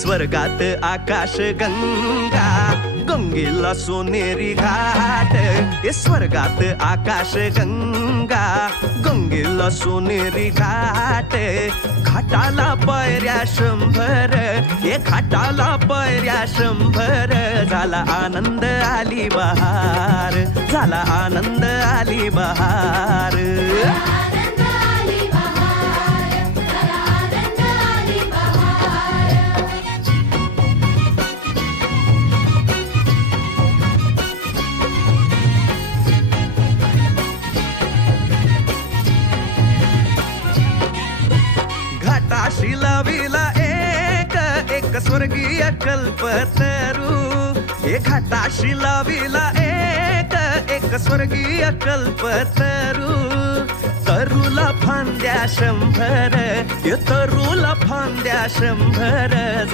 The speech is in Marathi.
स्वर्गात आकाश गंगा, गंगेला सोनेरी घाट. स्वर्गात आकाश गंगा, गंगेला सोनेरी घाट. घाटाला पायऱ्या 100, घाटाला पायऱ्या 100. झाला आनंद आली बहार, झाला आनंद आली बहार. घाटाशी लाविला एक स्वर्गीय कल्पतरू. घाटाशी लाविला एक स्वर्गीय कल्पतरू. तरूला फांद्या 100, तरूला फांद्या 100.